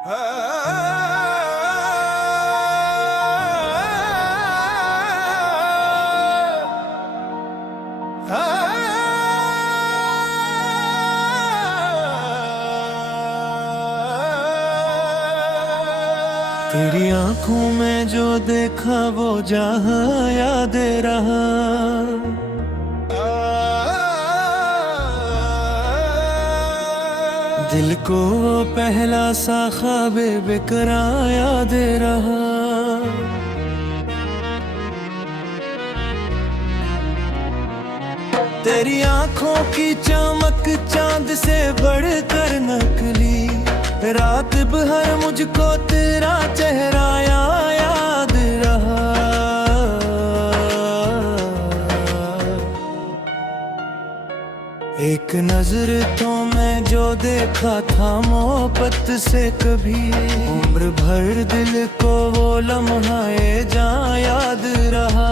तेरी आंखों में जो देखा वो जहां याद रहा। दिल को पहला सा ख्वाब बेकरा याद रहा। तेरी आंखों की चमक चांद से बढ़कर नकली। रात भर मुझको तेरा चेहरा याद रहा। एक नजर तो मैं जो देखा था मोहब्बत से कभी, उम्र भर दिल को वो लम्हा जहाँ याद रहा।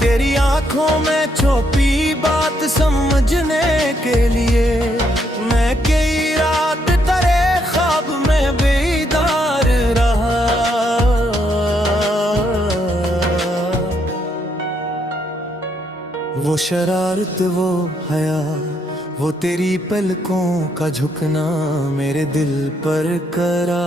तेरी आंखों में छुपी बात समझने के लिए मैं कई रात तेरे ख्वाब में बेदार रहा। वो शरारत वो हया वो तेरी पलकों का झुकना मेरे दिल पर करा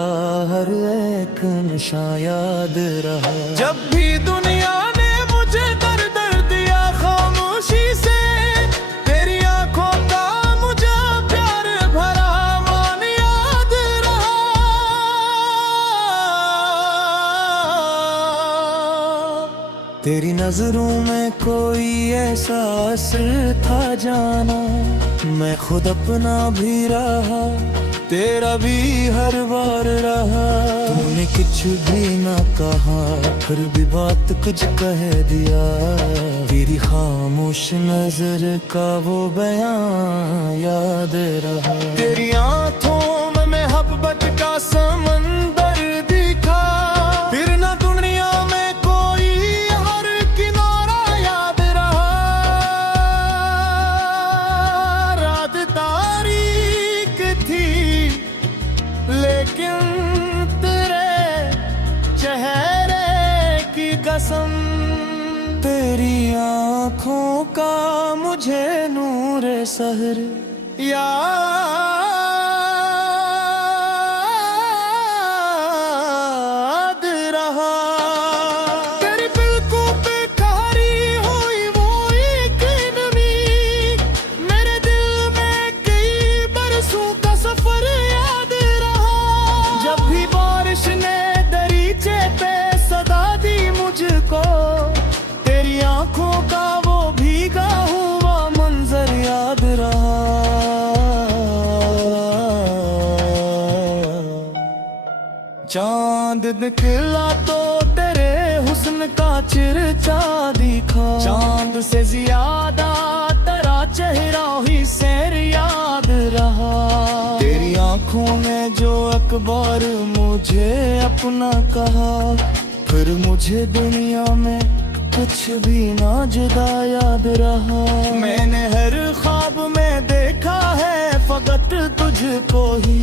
हर एक नशा याद रहा। जब भी दुनिया ने मुझे दर्द दिया खामोशी से, तेरी आंखों का मुझे प्यार भरा मान याद रहा। तेरी नजरों में कोई ऐसा असर था जाना, मैं खुद अपना भी रहा तेरा भी हर बार रहा। तूने कुछ भी ना कहा फिर भी बात कुछ कह दिया। तेरी खामोश नजर का वो बयां याद रहा। तेरी आंखों में मोहब्बत का समंदर दिखा, फिर ना दुनिया में कोई हर किनारा याद रहा। रात तारीक थी लेकिन तेरे चेहरे की कसम, तेरी आंखों का मुझे नूर सहर याद रहा। तेरी पलकों पे खारी हुई वो एक नमी, मेरे दिल में कई बरसों का सफर याद रहा। जब भी बारिश ने दरीचे पे सदा दी मुझको, तेरी आंखों का वो भीगा हुआ मंजर याद रहा। चांद निकला तो तेरे हुस्न का चिरचा दिखा, चांद से ज्यादा तेरा चेहरा ही सैर याद रहा। तेरी आंखों में जो अकबर मुझे अपना कहा, फिर मुझे दुनिया में कुछ भी ना जुदा याद रहा। मैंने हर ख्वाब में देखा है फकत तुझको ही,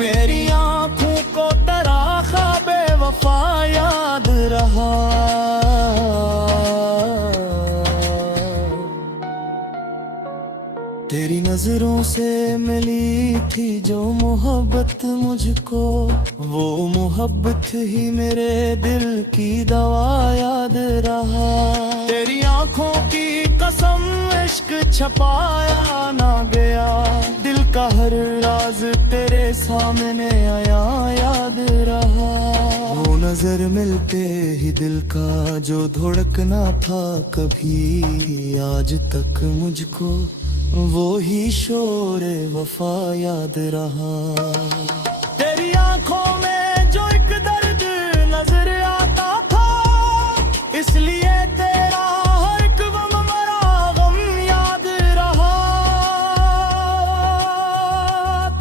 मेरी आंखों को तेरा ख्वाबे वफा याद रहा। तेरी नजरों से मिली थी जो मोहब्बत मुझको, वो मोहब्बत ही मेरे दिल की दवा याद रहा। तेरी आंखों की कसम इश्क छपाया ना गया, दिल का हर राज तेरे सामने आया याद रहा। वो नजर मिलते ही दिल का जो धड़कना था कभी, आज तक मुझको वो ही शोरे वफा याद रहा। तेरी आंखों में जो एक दर्द नजर आता था, इसलिए तेरा हर एक गम मरा गम याद रहा।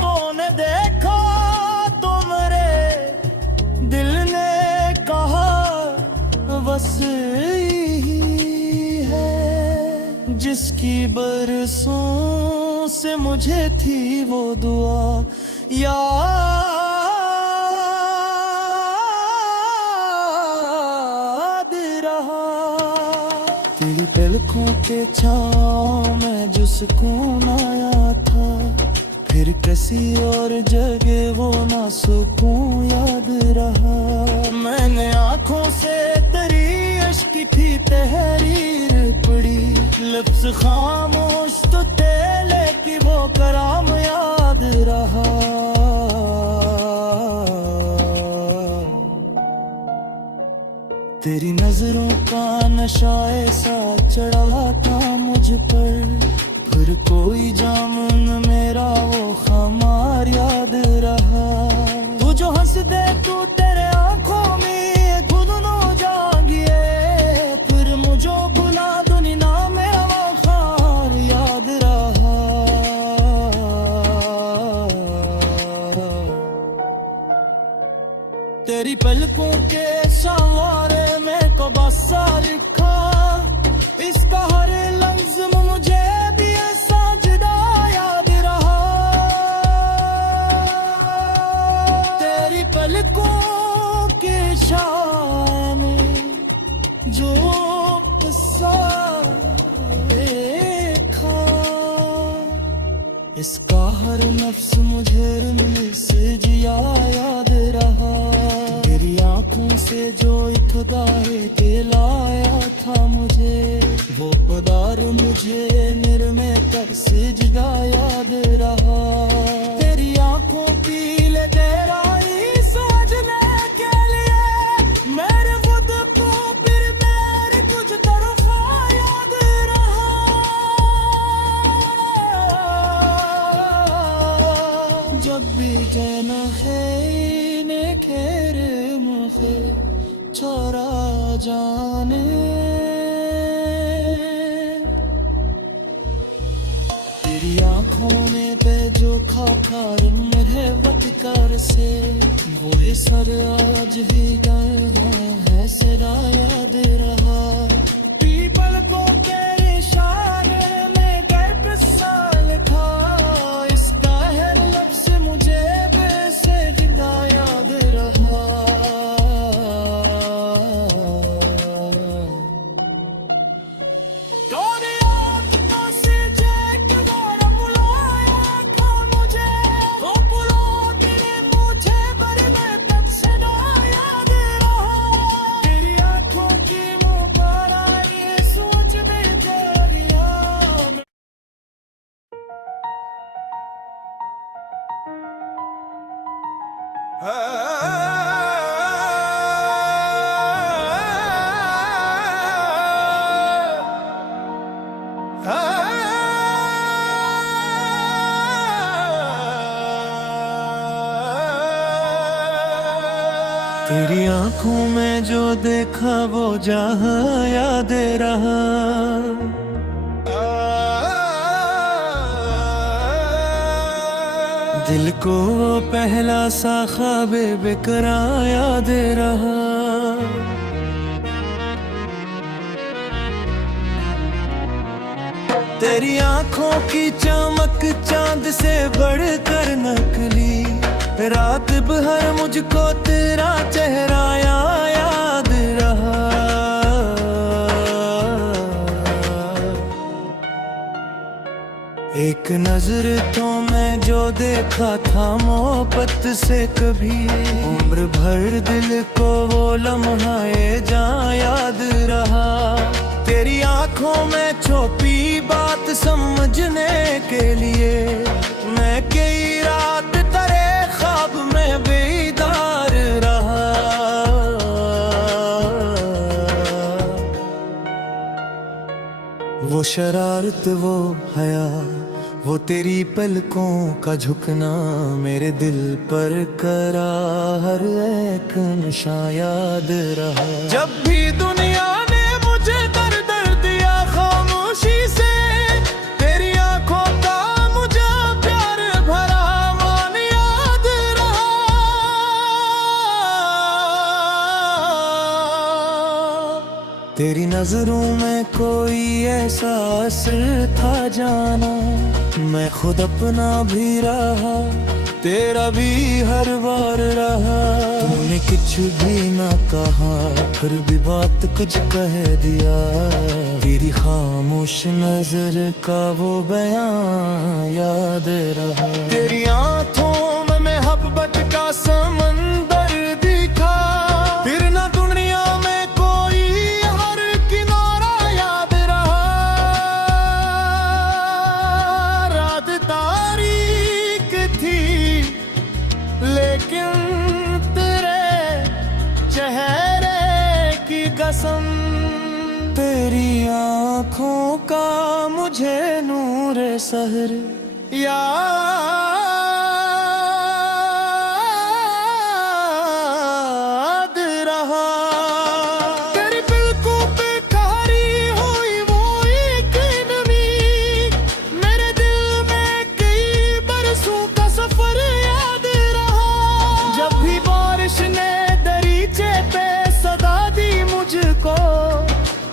तूने देखा तो मेरे दिल ने कहा बस जिसकी बरसों से मुझे थी वो दुआ याद पलकों के छाँव में जो सुकून आया था, फिर किसी और जगह वो ना सुकून याद रहा। मैंने आंखों से तेरी इश्क की तहरीर पढ़ी, लफ्ज़ खामोश तो थे लेकिन वो कराम याद रहा। तेरी नजरों का नशा ऐसा चढ़ा था मुझ पर, फिर कोई जामुन मेरा वो खमार याद रहा। तू जो हंस दे तू तेरे आंखों में खुदनो जागिए, फिर मुझे बुला दुनी ना मेरा वो खार याद रहा। तेरी पलकों के सहारे में को बसा लिखा, इसका हर लफ्ज़ मुझे भी ऐसा जुदा याद रहा। तेरी पलकों के इशारे में जो बसा लिखा, इसका हर नफ्स मुझे रिमल से जिया याद रहा। तेरी आंखों से जो इत्तदाए दिलाया था मुझे, वो पदार मुझे निर्मय तक सिजदा याद रहा। तेरी आंखों की ले गहराई समझने के लिए मेरे खुद को फिर मेरे कुछ तरफा याद रहा। जब भी जाना है इन्हें खेर मुझे छोड़ा जाने, तेरी आंखों में पे जो खाकर मेरे वतकार से, वो सर आज भी गया है सिरा याद रहा। पीपल को के इशारे में कैप साल था, इसका हर लफ्ज़ मुझे वैसे दिला याद रहा। तेरी आंखों में जो देखा वो जहां याद रहा। दिल को पहला सा ख्वाब बेकरार याद रहा। तेरी आंखों की चमक चांद से बढ़कर नकली, रात भर मुझको तेरा चेहरा याद रहा। एक नजर तो मैं जो देखा था मोहब्बत से कभी, उम्र भर दिल को वो लम्हा ये जा याद रहा। तेरी आंखों में छुपी बात समझने के लिए मैं कई रात तेरे ख्वाब में बेदार रहा। वो शरारत वो हया वो तेरी पलकों का झुकना, मेरे दिल पर करा हर एक नशा याद रहा। जब भी दुनिया ने मुझे दर दर दिया खामोशी से, तेरी आंखों का मुझे प्यार भरा मान याद रहा। तेरी नजरों में कोई ऐसा असर था जाना, मैं खुद अपना भी रहा, तेरा भी हर बार रहा। तूने कुछ भी ना कहा, फिर भी बात कुछ कह दिया। तेरी खामोश नजर का वो बयां याद रहा। तेरी आंखों में मोहब्बत का समंदर दिखा, फिर ना दुनिया में कोई हर किनारा याद रहा। रात तारीक थी लेकिन तेरे चेहरे की कसम, तेरी आँखों का मुझे नूर सहर याद रहा। तेरी पलकों पे खारी हुई वो एक नमी, मेरे दिल में कई बरसों का सफर याद रहा। जब भी बारिश ने दरीचे पे सदा दी मुझको,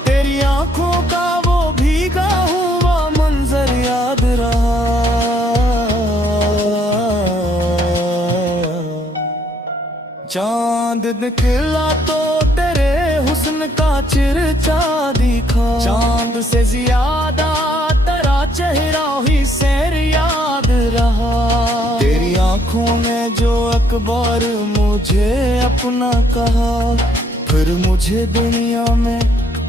तेरी आंखों का वो भीगा हुआ मंजर याद रहा। चांद निकला तो तेरे हुस्न का चिरचा दिखा, चांद से ज्यादा तेरा चेहरा ही सैर याद रहा। तेरी आंखों में जो अकबर मुझे अपना कहा, फिर मुझे दुनिया में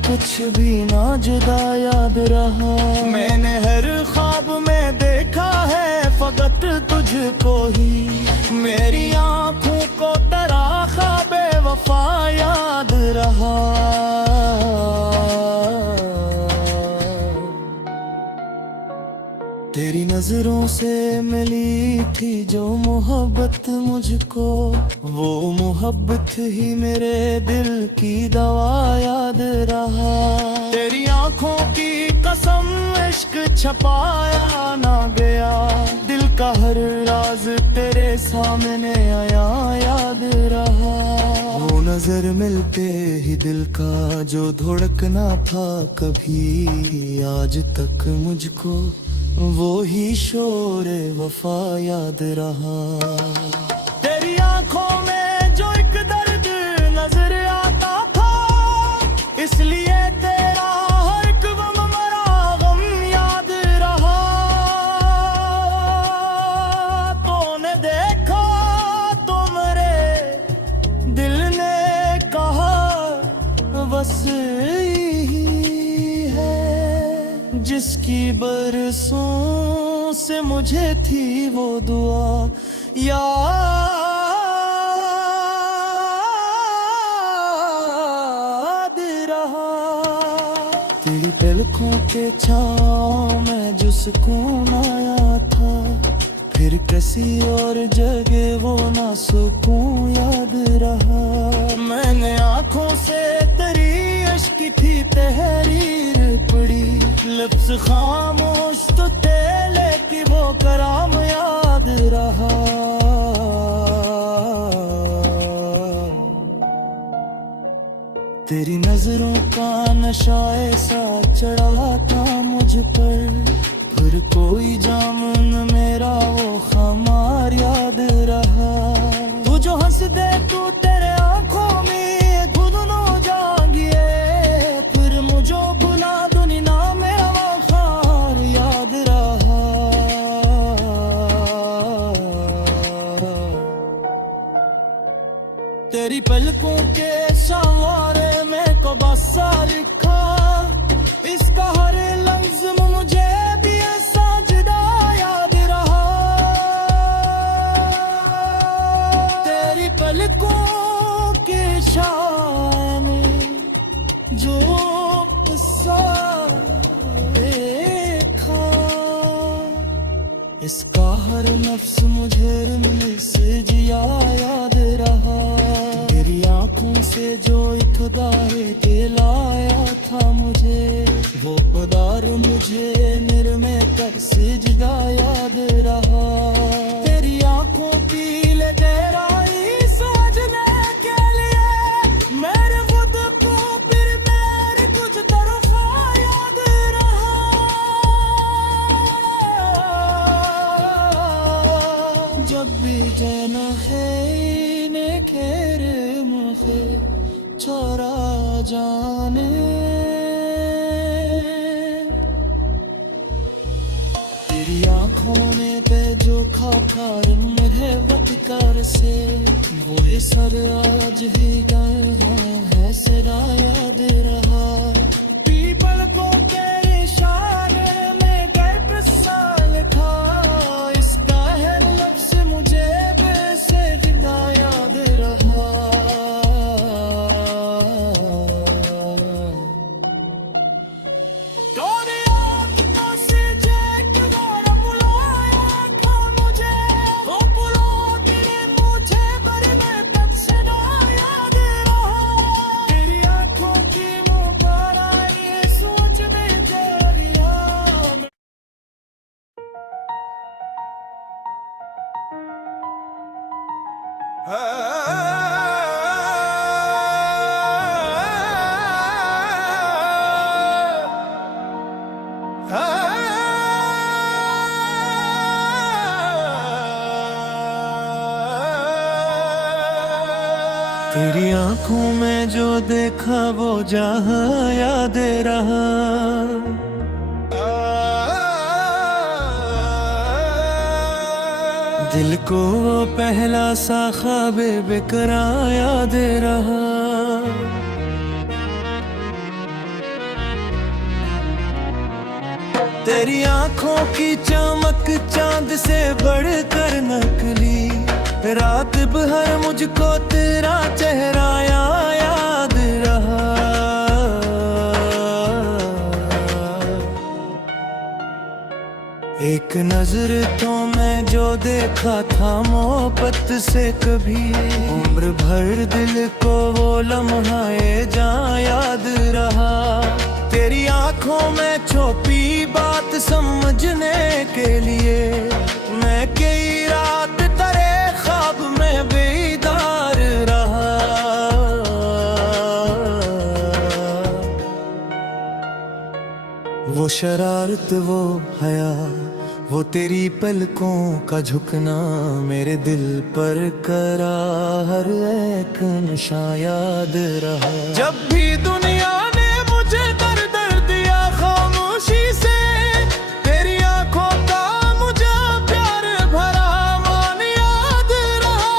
कुछ भी ना जुदा याद रहा। मैंने हर ख्वाब में देखा है फकत तुझको ही, मेरी आंखों को तेरा ख्वाबे वफा याद रहा। तेरी नजरों से मिली थी जो मोहब्बत मुझको, वो मोहब्बत ही मेरे दिल की दवा याद रहा। तेरी आंखों की कसम इश्क छपाया ना गया, दिल का हर राज तेरे सामने आया याद रहा। वो नजर मिलते ही दिल का जो धड़कना था कभी, आज तक मुझको वो ही शोर वफा याद रहा। तेरी आंखों में जो एक दर्द नजर आता था, इसलिए तेरा हर एक गम मरा गम याद रहा। तूने देखा तो मेरे दिल ने कहा बस यही है, जिसकी बरसों से मुझे थी वो दुआ याद रहा। तेरी पलकों के छाँव में जो सुकून आया था, फिर किसी और जगह वो ना सुकून याद रहा। मैंने आंखों से तेरी इश्क की तहरीर पड़ी, लफ्ज़ खामोश तो तेले की वो कराम याद रहा। तेरी नजरों का नशा ऐसा चढ़ा था मुझ पर, फिर कोई जामुन मेरा वो खमार याद रहा। तू जो हंस दे तू तेरे आंखों में धुंधलो जागिए, फिर मुझे बुला दुनी ना मेरा वफार याद रहा। तेरी पलकों के सहारे में को बसा लिखा, इसका हर लफ्ज मुझे भी ऐसा जुदा याद रहा। तेरी पलकों के शान में जो बसा देखा, इसका हर नफ्स मुझे रिमने से जिया याद रहा। तेरी आंखों से जो खुदाए दिलाया था मुझे, वो पदार मुझे निर्मय कर सिजदा याद रहा। तेरी आंखों की ले गहराई समझने के लिए, मेरे खुद को फिर मेरे कुछ तरफा याद रहा। जब भी जाना है इन्हें खेर मुझे छोरा जाने तेरी आंखों ने पे जो खाकार मेरे वतकार से वो है सर आज ही गए हैं है सरा याद रहा पीपल को तेरे इशारे में गए साल था इसका हर लफ्ज मुझे वैसे जिंदा याद रहा तेरी आंखों में जो देखा वो जहां याद रहा दिल को वो पहला सा ख्वाब बेकरा याद रहा तेरी आंखों की चमक चांद से बढ़कर नकली रात भर मुझको तेरा चेहरा याद रहा एक नजर तो मैं जो देखा था मोहब्बत से कभी उम्र भर दिल को वो लम्हा जा याद रहा तेरी आंखों में छुपी बात समझने के लिए मैं कई रात तेरे ख्वाब में बेदार रहा वो शरारत वो हया वो तेरी पलकों का झुकना मेरे दिल पर करा हर एक नशा याद रहा जब भी दुनिया ने मुझे दर दर दिया खामोशी से तेरी आंखों का मुझे प्यार भरा मान याद रहा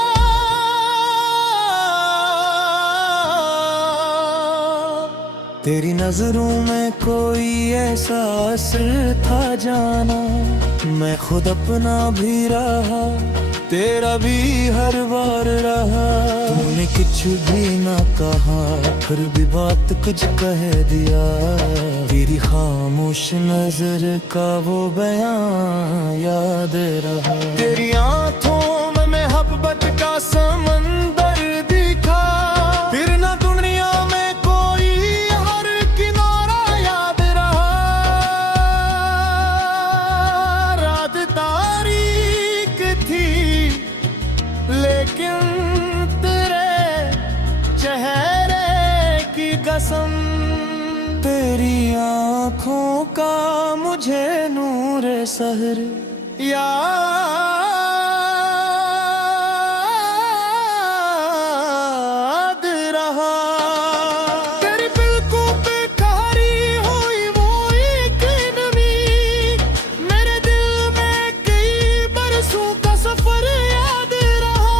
तेरी नजरों में कोई ऐसा असर था जाना मैं खुद अपना भी रहा तेरा भी हर बार रहा तूने कुछ भी ना कहा फिर भी बात कुछ कह दिया तेरी खामोश नजर का वो बयां याद रहा तेरी आंखों में मोहब्बत का समंदर दिखा फिर ना दुनिया में कोई हर किनारा याद रहा रात तारीख थी लेकिन तेरे चेहरे की कसम तेरी आंखों का मुझे नूर सहर याद रहा तेरी पलकों पे खारी हुई वो एक नमी मेरे दिल में कई बरसों का सफर याद रहा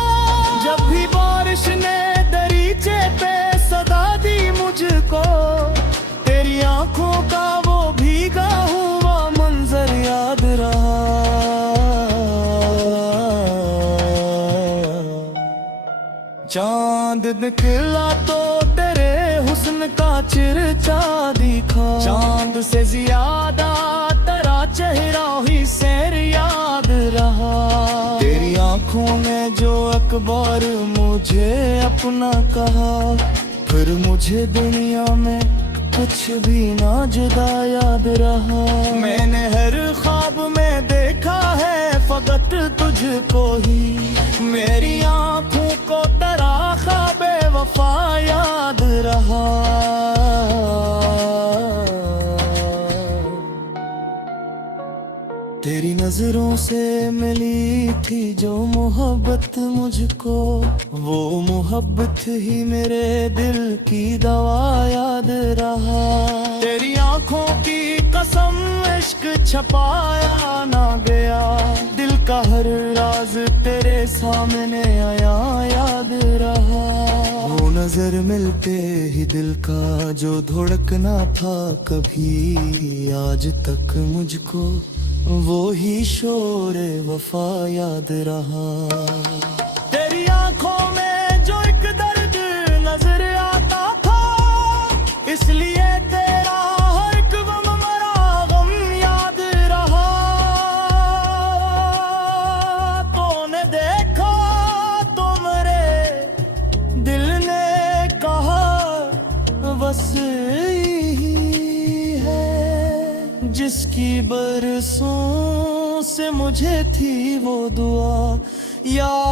जब भी बारिश ने दरीचे पे सदा दी मुझको तेरी आंखों का वो भीगा हुआ मंजर याद रहा चांद निकला तो तेरे हुस्न का चिरचा दिखा चांद से ज्यादा तेरा चेहरा ही सैर याद रहा तेरी आंखों में जो अकबर मुझे अपना कहा फिर मुझे दुनिया में कुछ भी ना जुदा याद रहा मैंने हर ख्वाब में देखा है फकत तुझको ही मेरी आंखों को तेरा ख्वाब वफा याद रहा तेरी नजरों से मिली थी जो मोहब्बत मुझको वो मोहब्बत ही मेरे दिल की दवा याद रहा तेरी आंखों की कसम कसम इश्क छपाया ना गया, दिल का हर राज तेरे सामने आया, याद रहा। वो नजर मिलते ही दिल का जो धड़कना था कभी, आज तक मुझको वो ही शोरे वफा याद रहा। तेरी आंखों में जो एक दर्द नजर आता था, इसलिए तेरा हर एक गम मरा गम याद रहा। तूने देखा तो मेरे दिल ने कहा बस यही है, जिसकी बरसों से मुझे थी वो दुआ याद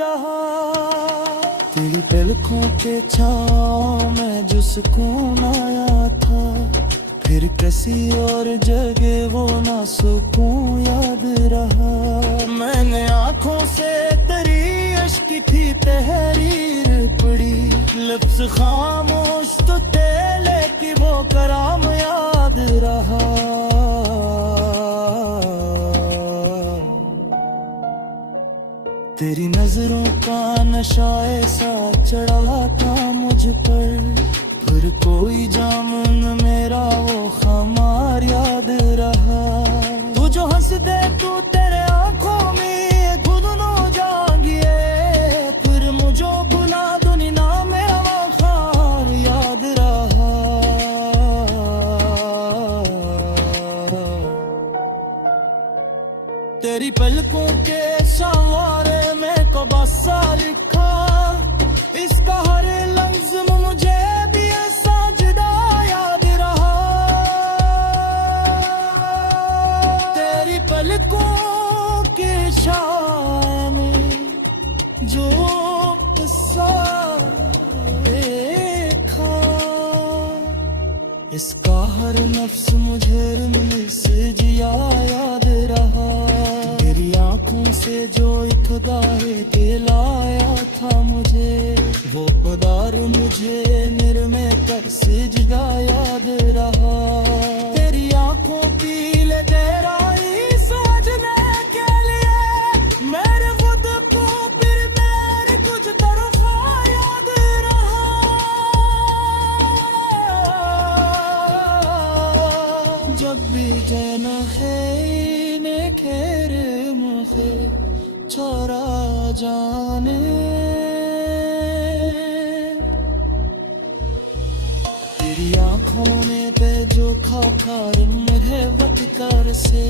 रहा। तेरी पलकों के छाँव में जो सुकून आया था, फिर किसी और जगह वो ना सुकून याद रहा। मैंने आंखों से तेरी इश्क थी तहरीर पड़ी, लफ्ज़ खामोश तो तेले की वो कराम याद रहा। तेरी नजरों का नशा ऐसा चढ़ा था मुझ पर कोई जामुन मेरा वो खमार याद रहा। तू जो हंस दे तू तेरे आंखों में खुद नो जागिए, फिर मुझे बुला दुनी ना मेरा वफार याद रहा। तेरी पलकों के सवारे में को बसा लिखा, इसका हर लफ्ज़ मुझे भी ऐसा जुदा याद रहा। तेरी पलकों के शाम में जो किस्सा देखा, इसका हर नफ्स मुझे रिमने से जिया याद रहा। तेरी आंखों से जो खुदारे दिलाया था मुझे, वो खुदार मुझे निर्मय कर सिजदा याद रहा। तेरी आंखों की ले तेरा ही सजने के लिए, मेरे खुद को फिर मेरे कुछ तरफा याद रहा। जब भी जाना है ने खेर मुझे छोरा जाने, तेरी आंखों में पे जो खाकर मुझे वतकर से,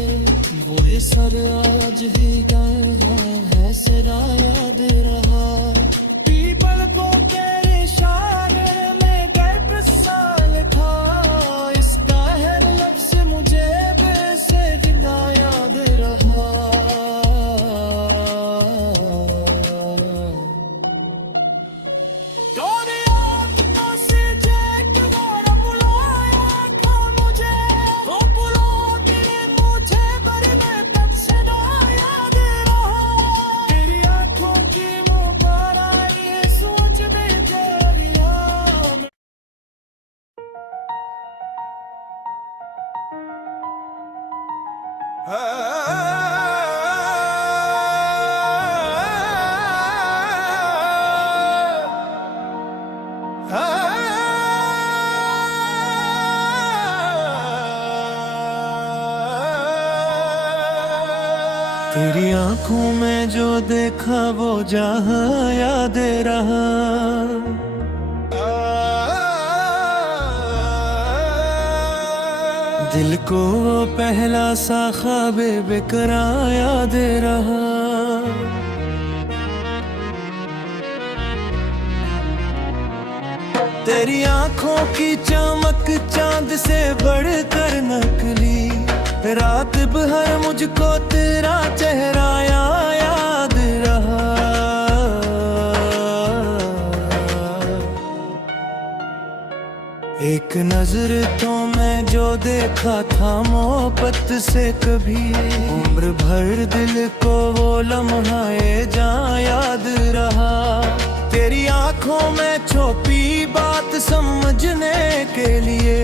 वो है सर आज ही गया है सरा याद रहा। पीपल को तेरे शाने में गर्भ साल था, इसका हर लफ्ज़ मुझे वैसे जिंदा याद रहा। तेरी आंखों में जो देखा वो जहां याद रहा। दिल को वो पहला सा ख्वाब बेकरा याद रहा। तेरी आंखों की चमक चांद से बढ़कर नकली, रात भर मुझको तेरा चेहरा याद रहा। एक नजर तो मैं जो देखा था मोहब्बत से कभी, उम्र भर दिल को वो लम्हा जा याद रहा। तेरी आंखों में छुपी बात समझने के लिए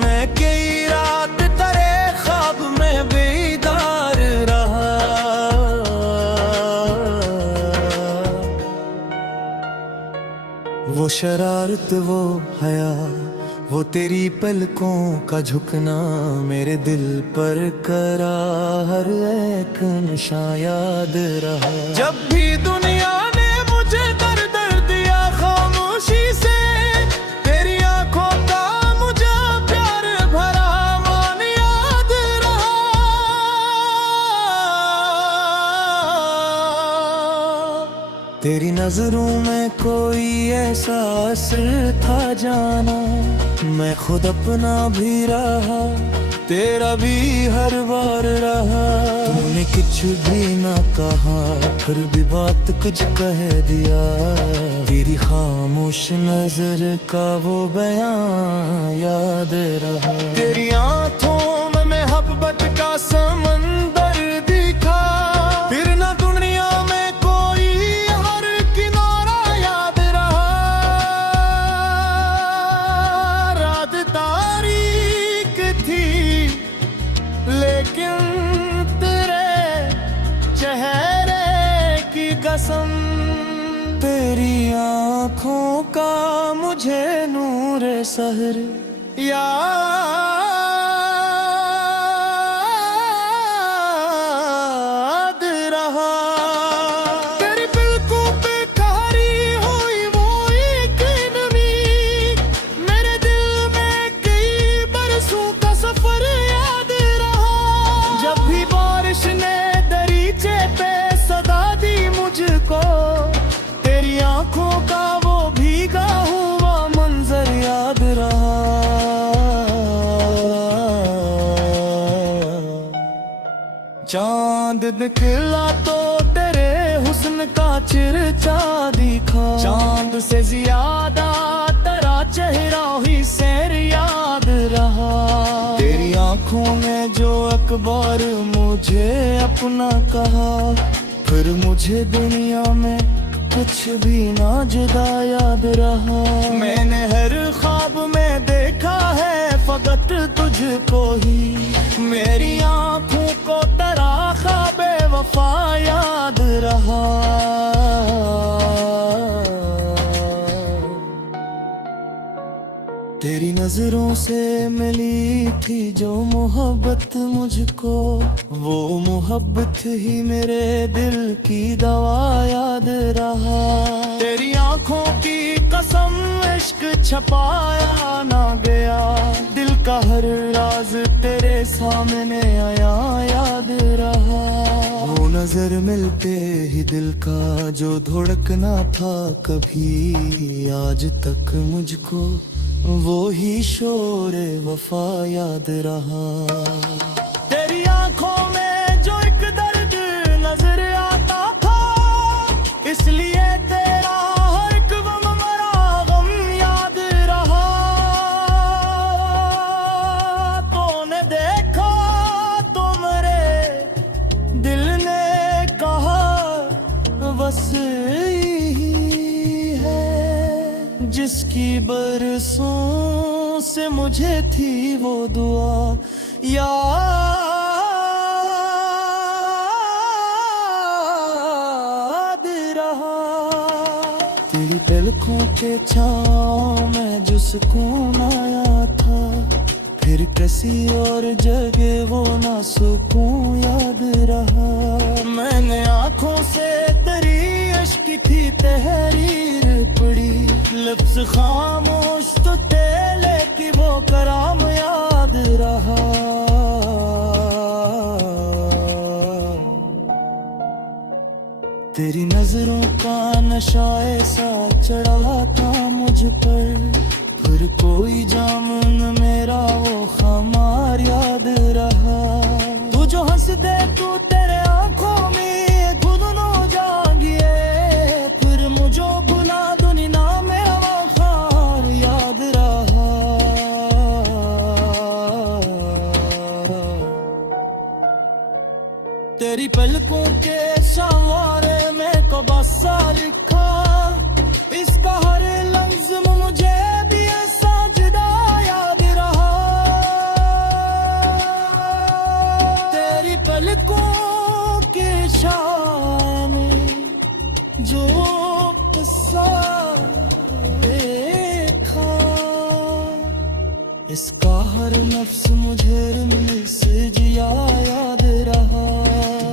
मैं कई रात तेरे ख्वाब में बेदार रहा। वो शरारत, वो हया, वो तेरी पलकों का झुकना, मेरे दिल पर करा हर एक नशा याद रहा। जब भी दुनिया ने मुझे दर्द दिया खामोशी से, तेरी आंखों का मुझे प्यार भरा मान याद रहा। तेरी नजरों में कोई ऐसा असर था जाना, मैं खुद अपना भी रहा, तेरा भी हर बार रहा। तूने कुछ भी ना कहा, फिर भी बात कुछ कह दिया। तेरी खामोश नजर का वो बयां याद रहा। तेरी आंखों में मोहब्बत का समंदर दिखा, फिर ना दुनिया में कोई हर किनारा याद रहा। रात तारीक थी लेकिन तेरे चेहरे की कसम, तेरी आँखों का मुझे नूर सहर याद रहा। तेरी पलकों पे कारी हुई वो एक नमी, मेरे दिल में कई बरसों का सफर याद रहा। जब भी बारिश ने दरीचे पे सदा दी मुझको, तेरी आंखों का वो भीगा हुआ मंजर याद रहा। चांद निकला तो तेरे हुस्न का चिरचा दिखा, चांद से ज्यादा तेरा चेहरा ही सैर याद रहा। तेरी आंखों में जो अकबर मुझे अपना कहा, फिर मुझे दुनिया में कुछ भी ना जुदा याद रहा। मैंने हर ख्वाब में देखा है फकत तुझको ही, मेरी आंखों को तेरा ख्वाबे वफा याद रहा। तेरी नजरों से मिली थी जो मोहब्बत मुझको, वो मोहब्बत ही मेरे दिल की दवा याद रहा। तेरी आंखों की कसम इश्क छपाया ना गया, दिल का हर राज तेरे सामने आया याद रहा। वो नजर मिलते ही दिल का जो धड़कना था कभी, आज तक मुझको वो ही शोरे वफा याद रहा। तेरी आंखों में जो एक दर्द नजर आता था, इसलिए तेरा हर एक गम मरा गम याद रहा। तूने देखा तो मेरे दिल ने कहा बस जिसकी बरसों से मुझे थी वो दुआ याद रहा। तेरी पलकों के छाँव में जो सुकून आया था, फिर किसी और जगह वो ना सुकून याद रहा। मैंने आंखों से तेरी इश्क की तहरीर पड़ी, लफ्ज़ खामोश तो तेरे की वो कराम याद रहा। तेरी नजरों का नशा ऐसा चढ़ा था मुझ पर, फिर कोई जामुन मेरा वो खमार याद रहा। तू जो हंस दे तू तेरे आंखों में खुद नो जागिए, फिर मुझे बुला दुनी ना मेरा वफार याद रहा। तेरी पलकों के सवारे में को बसा लिखा, इसका हर नफ्स मुझे रिमने से जिया याद रहा।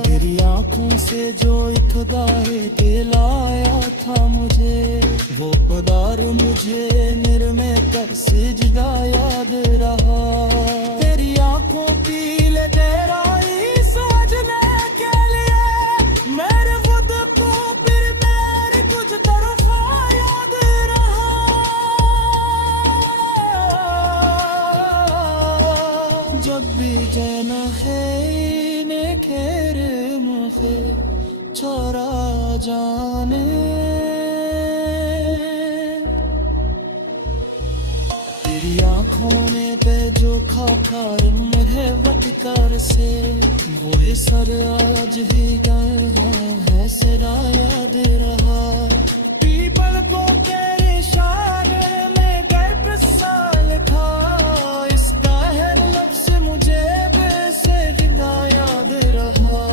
तेरी आंखों से जो इकदारे दिलाया था मुझे, वो पदार मुझे निर्मे कर सिजदा याद रहा। तेरी आंखों की ले तेराई समझने के लिए मेरे खुद को फिर मेरे कुछ तरफा याद रहा। जब भी जाना है ने खेर मुखे छोरा जाने, तेरी आँखों ने पे जो खाकर मुझे वटकर से, वो है सर आज भी गया है सिरा याद रहा। पीपल को तेरे इशारे में गर्भ साल था, इसका हर लफ्ज़ मुझे से जिंदा याद रहा।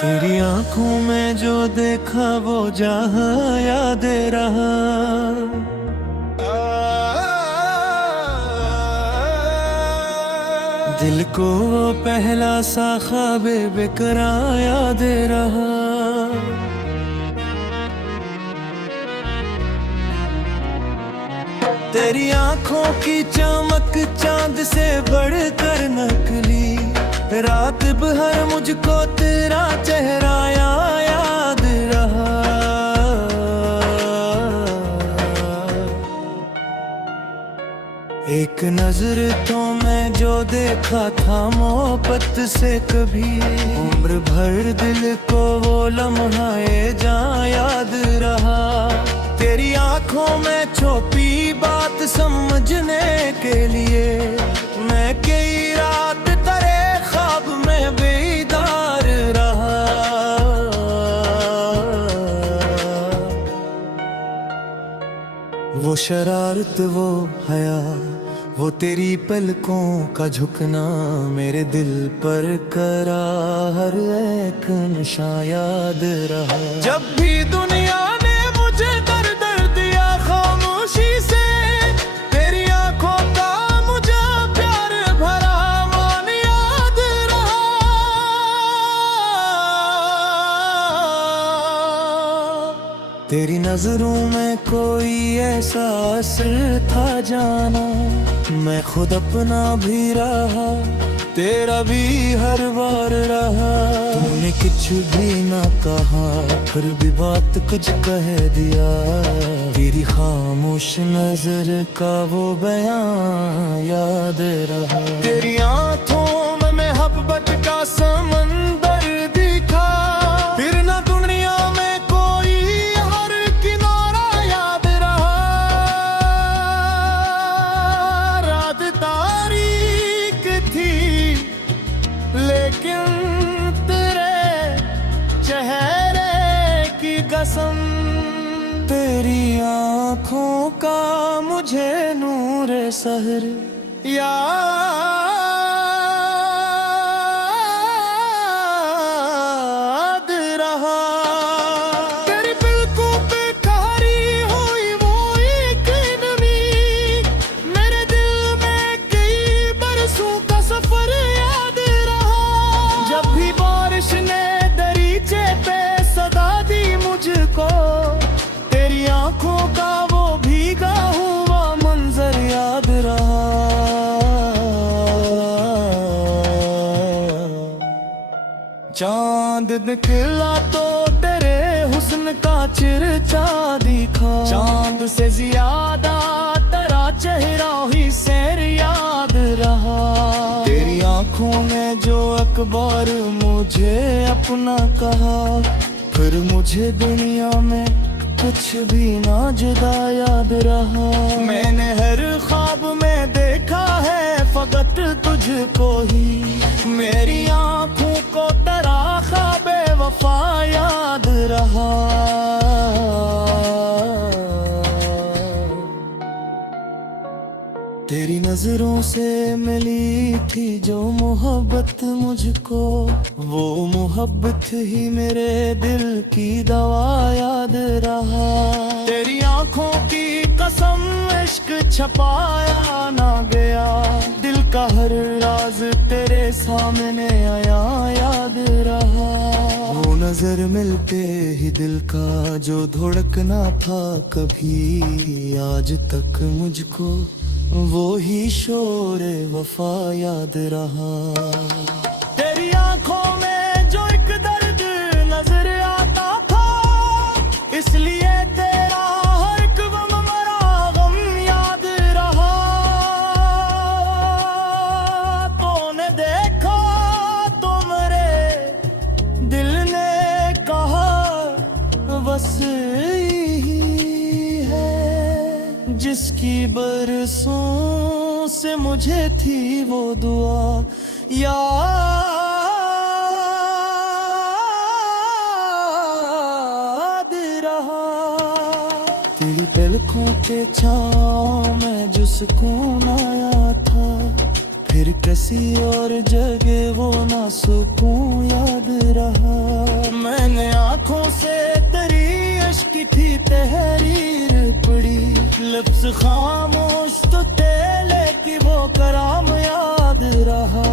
तेरी आंखों में जो देखा वो जहां याद रहा। दिल को वो पहला सा ख्वाब बेकरा याद रहा। तेरी आंखों की चमक चांद से बढ़कर नकली, रात भर मुझको तेरा चेहरा याद रहा। एक नजर तो मैं जो देखा था मोहब्बत से कभी, उम्र भर दिल को वो लम्हा जा याद रहा। तेरी आंखों में छुपी बात समझने के लिए मैं कई रात तेरे ख्वाब में बेदार रहा। वो शरारत वो हया वो तेरी पलकों का झुकना, मेरे दिल पर करा हर एक नशा याद रहा। जब भी दुनिया ने मुझे दर्द दिया खामोशी से, तेरी आंखों का मुझे प्यार भरा मान याद रहा। तेरी नजरों में कोई ऐसा असर था जाना, मैं खुद अपना भी रहा तेरा भी हर बार रहा। तूने कुछ भी ना कहा फिर भी बात कुछ कह दिया, तेरी खामोश नजर का वो बयां याद रहा। तेरी आंखों में मोहब्बत का समंदर दिखा, फिर ना दुनिया में कोई हर किनारा याद रहा। रात तारीक थी लेकिन तेरे चेहरे की कसम, तेरी आँखों का मुझे नूर सहर याद रहा। तेरी पलकों पे खारी हुई वो एक नमी, मेरे दिल में कई बरसों का सफर याद रहा। जब भी बारिश ने दरीचे पे सदा दी मुझको, तेरी आंखों का वो भीगा हुआ मंजर याद रहा। चांद निकला तो तेरे हुस्न का चिरचा दिखा, चांद से ज्यादा तेरा चेहरा ही सैर याद बार मुझे अपना कहा, फिर मुझे दुनिया में कुछ भी ना जुदा याद रहा। मैंने हर ख्वाब में देखा है फकत तुझको ही, मेरी आंखों को तराखा बेवफा याद रहा। तेरी नजरों से मिली थी जो मोहब्बत मुझको, वो मोहब्बत ही मेरे दिल की दवा याद रहा। तेरी आंखों की कसम इश्क छपाया ना गया, दिल का हर राज तेरे सामने आया याद रहा। वो नजर मिलते ही दिल का जो धड़कना था कभी, आज तक मुझको वो ही शोर वफा याद रहा। तेरी आंखों में जो एक दर्द नजर आता था, इसलिए तेरा हर एक गम मरा गम याद रहा। तूने देखा तो मेरे दिल ने कहा बस जिसकी बरसों से मुझे थी वो दुआ याद रहा। तेरी पलकों के छाँव में जो सुकून आया था, फिर किसी और जगह वो ना सुकून याद रहा। मैंने आंखों से तेरी इश्क की तहरीर पड़ी, लफ्ज़ खामोश तो तेले की वो कराम याद रहा।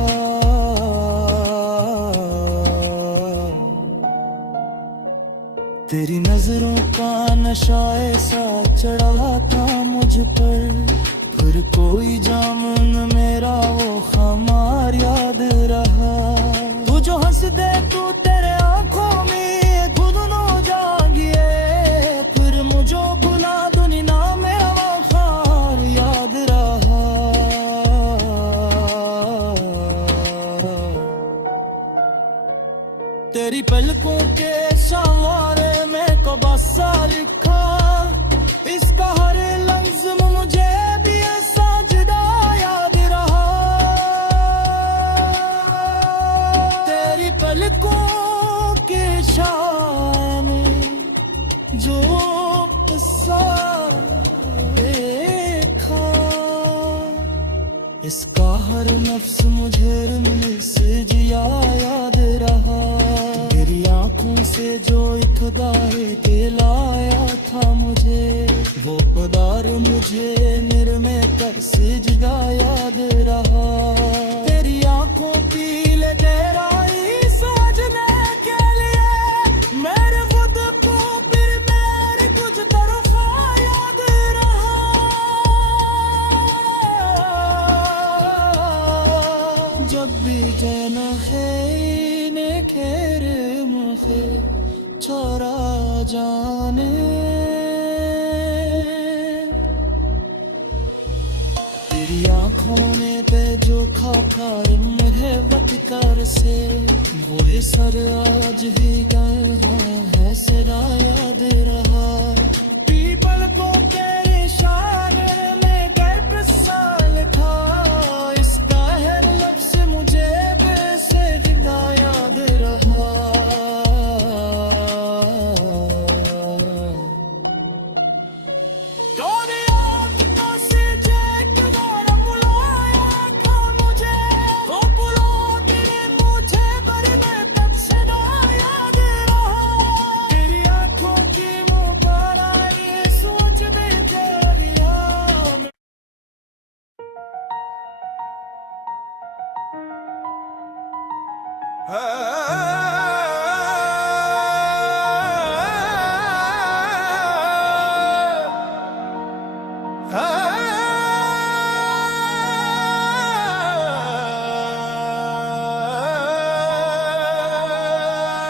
तेरी नजरों का नशा ऐसा चढ़ा था मुझ पर, फिर कोई जामुन मेरा वो खामार याद रहा। तू जो हंस दे तू तेरे आंखों में गुदनो जागिए, फिर मुझे बुला दुनी ना मेरा वो खार याद रहा। तेरी पलकों के सहारे में को बसा लिखा, इसका हर लफ्ज़ मुझे भी ऐसा जुदा याद रहा। तेरी पलकों के इशारे में जो किस्सा देखा, इसका हर नफ्स मुझे रिमने से जिया याद रहा। तेरी आंखों से जो इक़्तिदार दिलाया था मुझे, वो पदार मुझे निर्मय कर सिजदा याद रहा। तेरी आंखों की ले तेरा ही सजने के लिए, मेरे खुद को फिर मेरे कुछ तरफा याद रहा। जब भी जाना है ने खेर मुझे छोरा जाने, तेरी आंखों ने पे जो खाका मेरे वतकार से, वो है सर आज भी गया है सरा याद रहा। पीपल को तेरे इशारे में कैप साल था, इसका हर लफ्ज़ मुझे वैसे दिला याद रहा।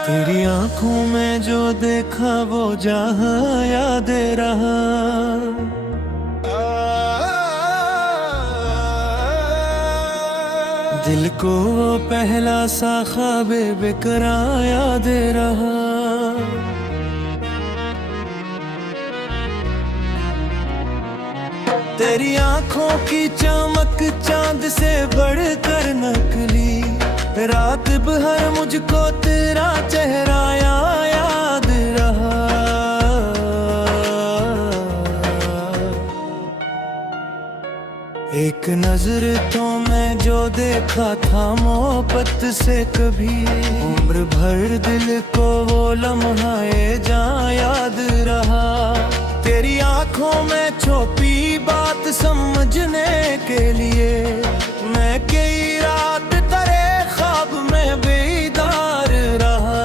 तेरी आंखों में जो देखा वो जहां याद रहा। दिल को वो पहला सा ख्वाब बेकरार याद रहा। तेरी आंखों की चमक चांद से बढ़कर नकली, रात भर मुझको तेरा चेहरा याद रहा। एक नजर तो मैं जो देखा था मोहब्बत से कभी, उम्र भर दिल को वो लम्हा जा याद रहा। तेरी आंखों में छुपी बात समझने के लिए मैं कई रात तेरे ख्वाब में बेदार रहा।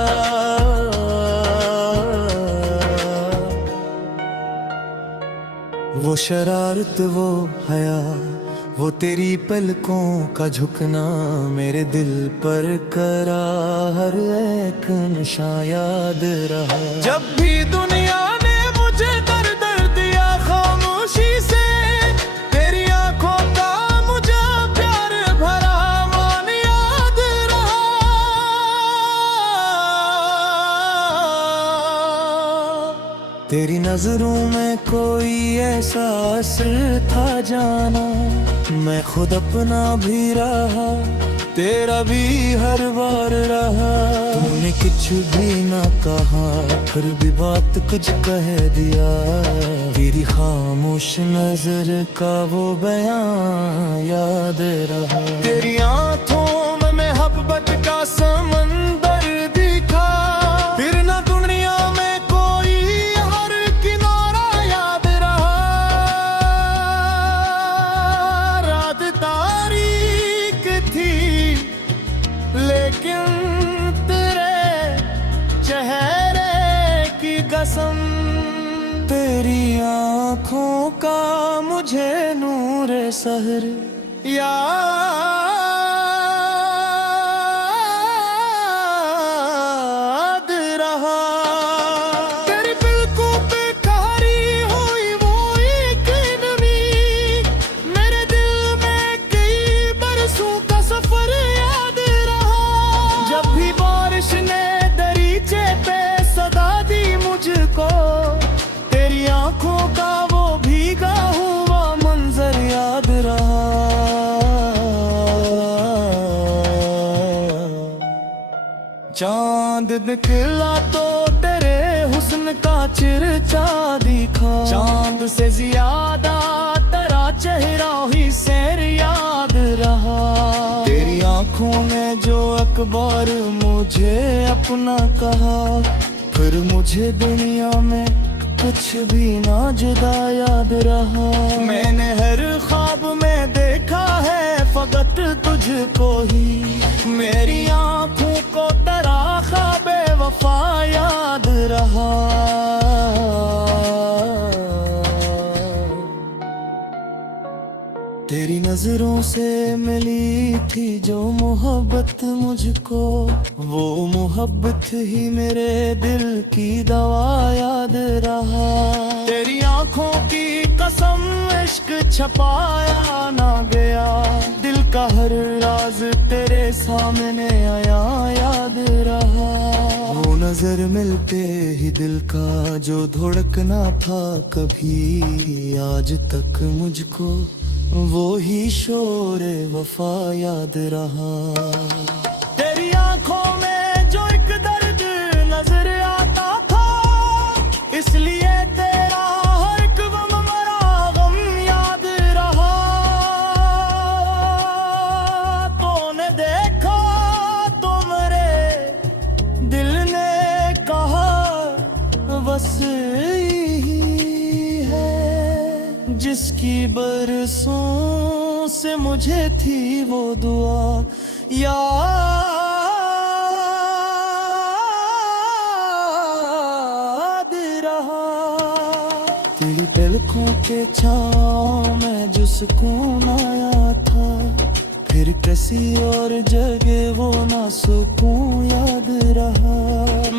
वो शरारत, वो हया, वो तेरी पलकों का झुकना, मेरे दिल पर करा हर एक नशा याद रहा। जब भी दुनिया ने मुझे दर्द दिया खामोशी से, तेरी आंखों का मुझे प्यार भरा मान याद रहा। तेरी नजरों में कोई ऐसा असर था जाना, मैं खुद अपना भी रहा, तेरा भी हर बार रहा। तूने कुछ भी ना कहा, फिर भी बात कुछ कह दिया। तेरी खामोश नजर का वो बयां याद रहा। तेरी आंखों में मोहब्बत का समंदर दिखा, फिर ना दुनिया में कोई हर किनारा याद रहा। रात तारीक थी लेकिन तेरे चेहरे की कसम, तेरी आंखों का मुझे नूर सहर याद रहा। तेरी पलकों पे कारी हुई वो एक नमी, मेरे दिल में कई बरसों का सफर याद रहा। जब भी बारिश ने दरीचे पे सदा दी मुझको, तेरी आंखों का वो भीगा हुआ मंजर याद रहा। चांद निकला तो तेरे हुस्न का चिरचा दिखा, चांद से ज्यादा तेरा चेहरा ही सैर याद रहा। तेरी आंखों में जो अकबर मुझे अपना कहा, फिर मुझे दुनिया में कुछ भी ना जुदा याद रहा। मैंने हर ख्वाब में देखा है फकत तुझको ही, मेरी आंखों को तेरा ख्वाब वफा याद रहा। तेरी नजरों से मिली थी जो मोहब्बत मुझको, वो मोहब्बत ही मेरे दिल की दवा याद रहा। तेरी आंखों की कसम इश्क छपाया ना गया, दिल का हर राज तेरे सामने आया याद रहा। वो नजर मिलते ही दिल का जो धड़कना था कभी, आज तक मुझको वो ही शोरे वफा याद रहा। तेरी आंखों में जो एक दर्द नजर आता था, इसलिए तेरा हर एक गम मरा गम याद रहा। तूने देखा तो मेरे दिल ने कहा बस जिसकी बरसों से मुझे थी वो दुआ याद रहा। तेरी पलकों के छाँव में जो सुकून आया था, फिर किसी और जगह वो ना सुकून याद रहा।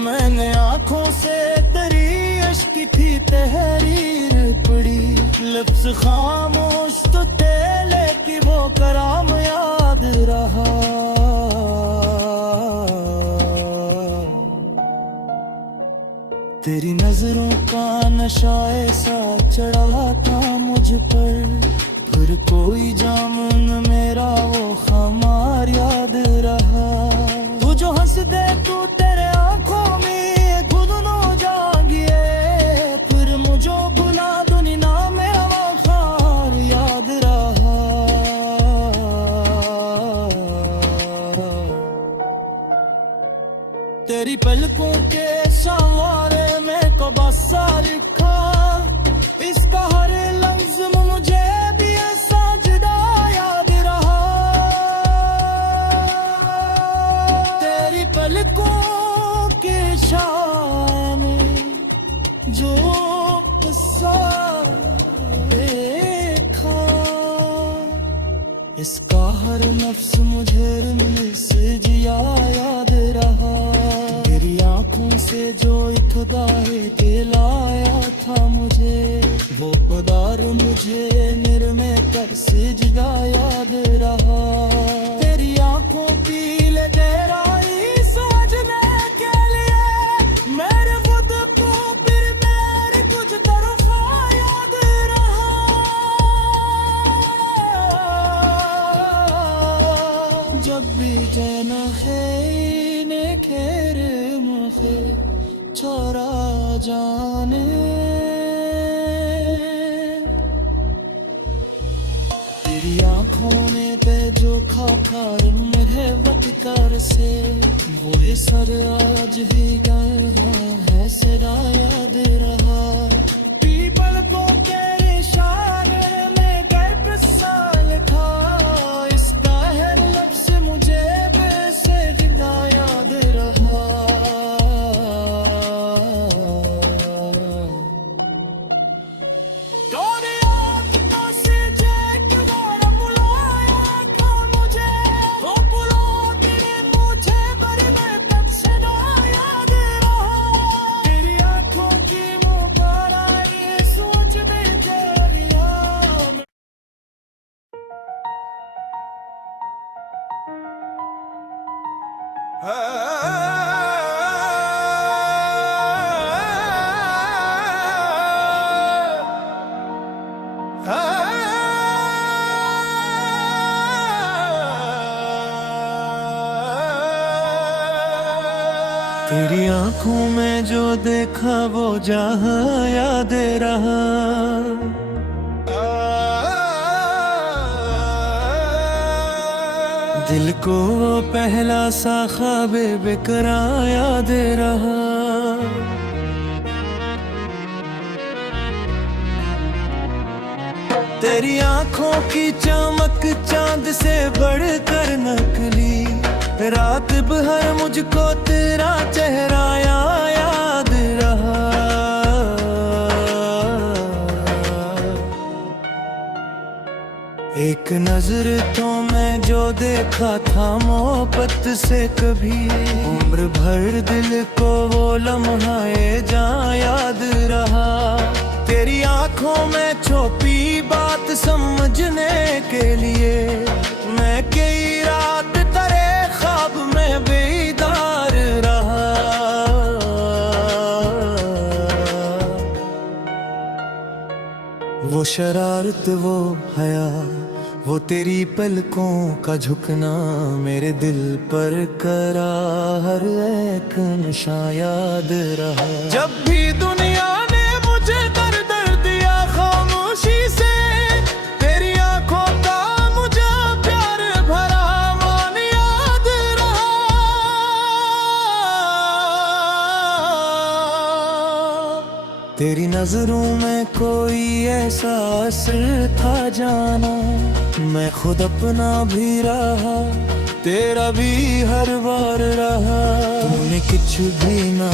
मैंने आंखों से तेरी इश्क की तहरीर पड़ी, लफ्ज़ खामोश तो तेले की वो कराम याद रहा। तेरी नजरों का नशा ऐसा चढ़ा था मुझ पर, फिर कोई जामुन मेरा वो खामार याद रहा। तू जो हंस दे तू तेरे आंखों में गुदनो जागिए, फिर मुझे भुला दुनी ना मेरा वफार याद रहा। तेरी पलकों के सहारे में को बसा लिखा, इसका हर लफ्ज मुझे भी ऐसा जुदा याद रहा। तेरी पलकों के इशारे में जो बसा लिखा, इसका हर नफ्स मुझे रिमने से जिया याद रहा। तेरी आंखों से जो इकदारे दिलाया था मुझे, वो पदार मुझे निर्मय कर सिजदा याद रहा। तेरी आंखों की ले तेरा सजने के लिए मेरे खुद को फिर मेरे कुछ तरफा याद रहा। जब भी जाना है इन्हें खेर मुझे छोरा जाने, तेरी आंखों ने पे जो खाकर मेरे वतकार से, वो सर आज भी गया है सदा याद रहा। पीपल को के इशारे में गर्भ साल था, इसका हर लफ्ज मुझे वैसे जिंदा याद रहा। तेरी आंखों में जो देखा वो जहां याद रहा। दिल को वो पहला सा ख्वाब बिकरा याद रहा। तेरी आंखों की चमक चांद से बढ़कर नकली, रात भर मुझको तेरा चेहरा याद रहा। एक नजर तो मैं जो देखा था मोहब्बत से कभी, उम्र भर दिल को वो लम्हा जा याद रहा। तेरी आंखों में छुपी बात समझने के लिए मैं कई रात तेरे ख्वाब में बेदार रहा। वो शरारत वो हया, वो तेरी पलकों का झुकना, मेरे दिल पर करा हर एक नशा याद रहा। जब भी दुनिया ने मुझे दर दर दिया खामोशी से, तेरी आंखों का मुझे प्यार भरा मान याद रहा। तेरी नजरों में कोई ऐसा असर था जाना, मैं खुद अपना भी रहा, तेरा भी हर बार रहा। तूने कुछ भी ना